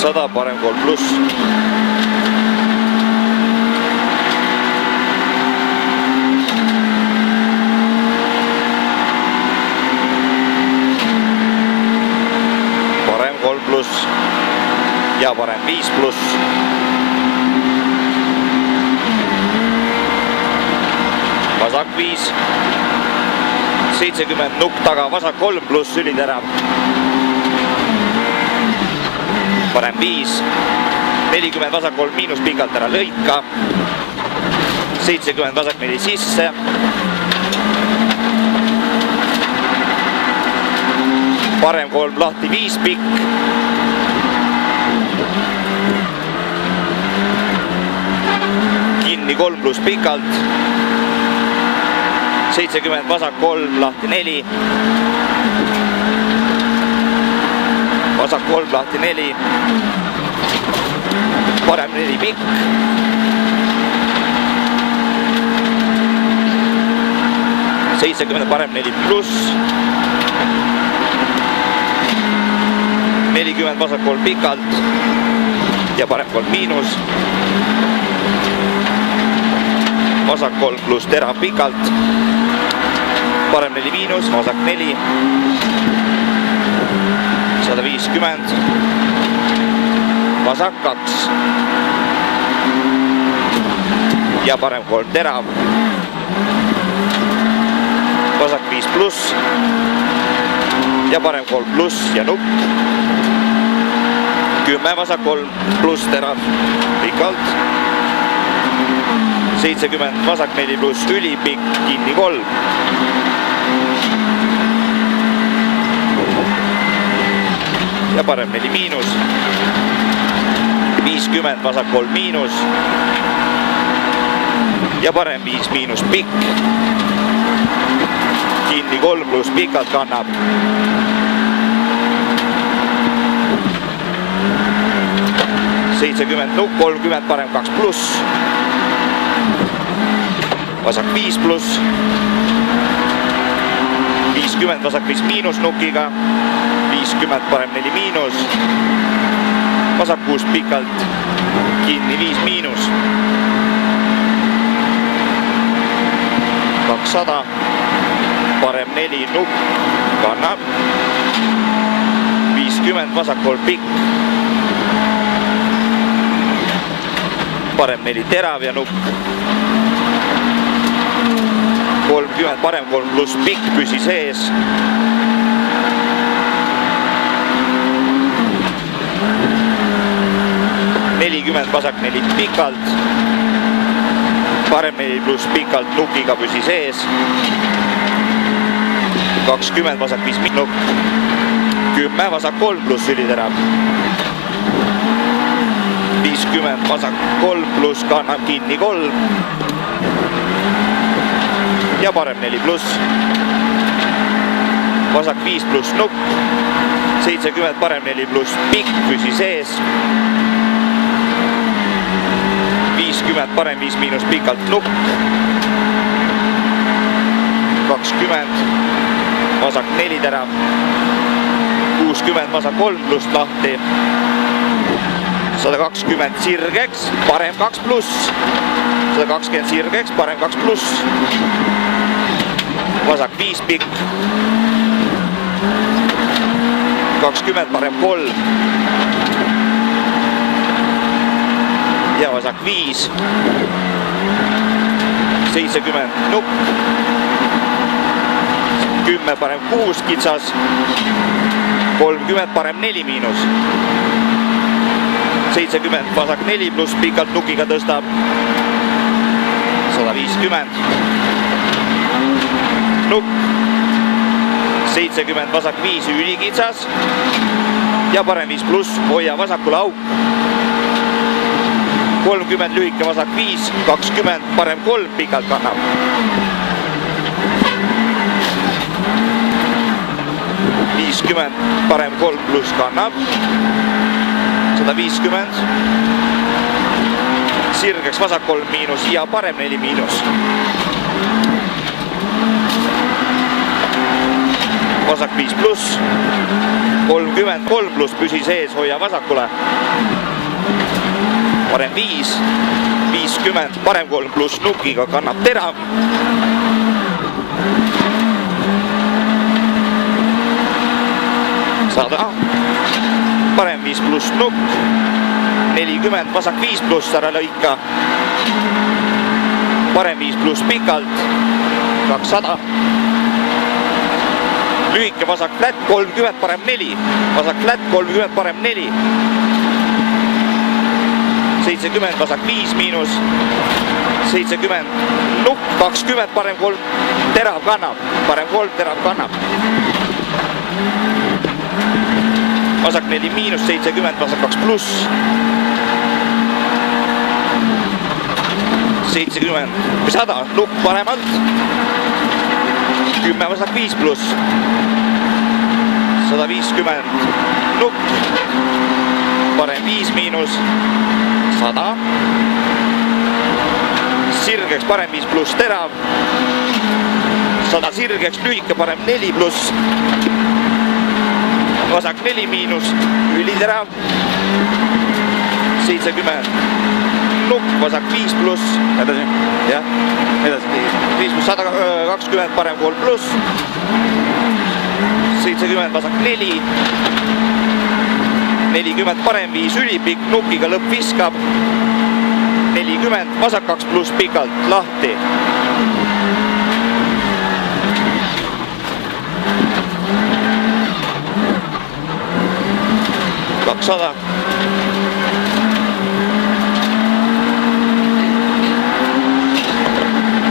200, parem 3 pluss. Parem 3 pluss ja parem 5 pluss. Vasak 5, 70 nukk taga, vasak 3 pluss, üliterav. Parem 5, 40 vasak 3 miinus, pikalt ära lõika. 70 vasak 4 sisse. Parem 3 lahti 5 pikk. Kinni 3 pluss pikalt. 70 vasak 3 lahti 4. Vasak 3 lahti 4. Parem 4 pikk. 70 parem 4 pluss. 40 vasak 3 pikalt ja parem 3 miinus. Vasak 3 pluss terav pikalt. Parem 4 miinus, vasak 4. 150. Vasak 2. Ja parem 3 terav. Vasak 5 pluss. Ja parem 3 pluss ja nukk. 10 vasak 3 pluss terav pikalt. 70 vasak 4 pluss ülipikk, kinni 3. Ja parem 4 miinus. 50 vasak 3 miinus. Ja parem 5 miinus pikk. Kinni 3 pluss pikalt kannab. 70 nukk, 30 parem 2 pluss. Vasak 5 pluss. 50 vasak 5 miinus nukiga. 50 parem 4 miinus. Vasak 6 pikalt. Kinni 5 miinus. 200. Parem 4 nukk. Kannab. 50 vasak 3 pikk. Parem 4 terav ja nukk. 30 parem 3 pluss pikk, püsi sees. 40 vasak 4 pikalt. Parem 4 pluss pikalt nukiga, püsi sees. 20 vasak 5 nukk. 10 vasak 3 pluss üliterav. 50 vasak 3 pluss kannab kinni 3. Ja parem 4 pluss. Vasak 5 pluss nukk. 70 parem 4 pluss pikk, püsi sees. 50 parem 5 miinus pikalt nukk. 20 vasak 4 terav. 60 vasak 3 pluss lahti. 120 sirgeks, parem 2 pluss. 120 sirgeks, parem 2 pluss. Vasak 5 pikk. 20 parem 3. Ja vasak 5. 70 nukk. 10 parem 6 kitsas. 30 parem 4 miinus. 70 vasak 4 pluss pikalt nukiga tõstab. 150. Nukk. 70 vasak 5 ülikitsas. Ja parem 5 pluss, hoia vasakule auk. 30 lühike vasak 5, 20 parem 3 pikalt kannab. 50 parem 3 pluss kannab. 150. Sirgeks vasak 3 miinus ja parem 4 miinus. Vasak 5 pluss. 33 pluss püsi sees, hoia vasakule. Parem 5, 50, parem 3 pluss nukiga kannab terav. Sada, parem 5 pluss nukk, 40, vasak 5 pluss, ära lõika. Parem 5 pluss pikalt, 200. Lühike vasak flat, 30, parem 4. Vasak flat, 30, parem 4. 70, vasak 5 miinus. 70, nukk, 20, parem 3, terav kannab. Parem 3, terav kannab. Vasak 4 miinus, 70, vasak 2 pluss. 70, 100, nukk paremalt. 10, vasak 5 pluss. 150, nukk. Parem 5 miinus. 100. Sirgeks parem 5 pluss terav. 100 sirgeks, lühike parem 4 pluss. Vasak 4 miinus, üliterav. 70, nukk, vasak 5 pluss. Edasi. Jah, edasi. 5 pluss 120, parem 3 pluss. 70, vasak 4. 40, parem 5, ülipikk, nukiga lõpp viskab. 40, vasak 2 pluss pikalt, lahti. Sada.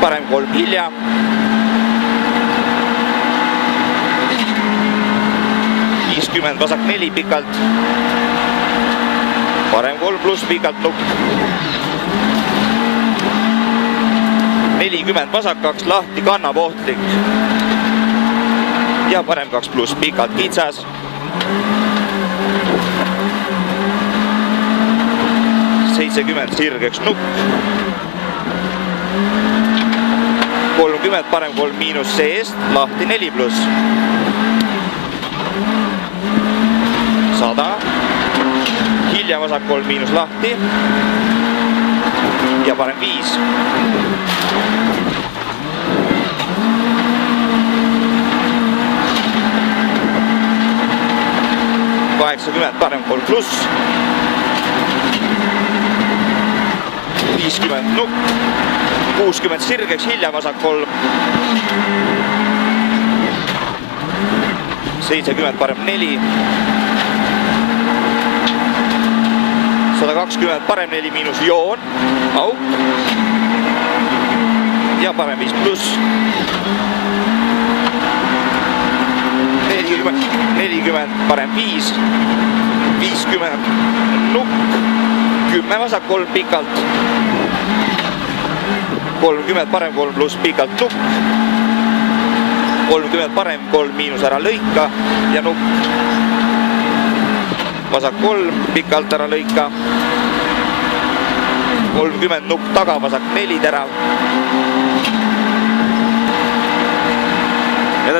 Parem 3 hilja. 50, vasak 4 pikalt. Parem 3 pluss pikalt nukk. 40, vasak 2 lahti, kannab ohtlik. Ja parem 2 pluss pikalt kitsas. 70 sirgeks nukk. 30, parem 3 miinus seest, lahti 4 pluss. 100. Hilja vasak 3 miinus lahti. Ja parem 5. 80, parem 3 pluss. 50 nukk, 60 sirgeks, hilja vasak 3. 70, parem 4. 120, parem 4 miinus joon, auk. Ja parem 5 pluss. 40, parem 5. 50, nukk. 10, vasak 3 pikalt. 30, parem 3 pluss pikalt nukk. 30, parem 3 miinus ära lõika ja nukk. Vasak 3 pikalt ära lõika. 30 nukk taga, vasak 4 terav. Ja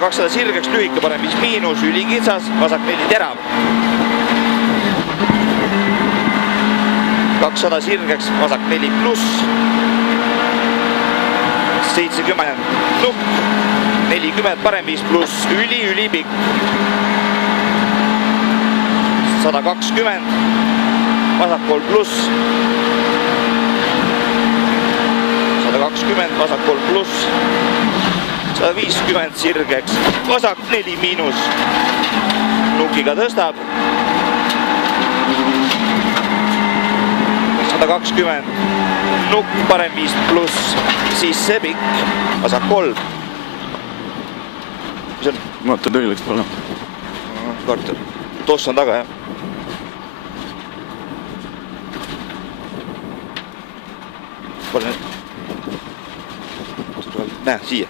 200 sirgeks, lühike parem 5 miinus, ülikitsas, vasak 4 terav. 200 sirgeks, vasak 4 pluss. 70 nukk, 40 parem 5 pluss, ülipikk. 120, vasak 3 pluss. 120, vasak 3 pluss. 150 sirgeks, vasak 4 miinus. Nukiga tõstab. 120, nukk, parem 5 pluss, sisse pikk, vasak 3. Mis on? Vaata tõileks pole. Kartul. Toss on taga, jah. Näe, siia.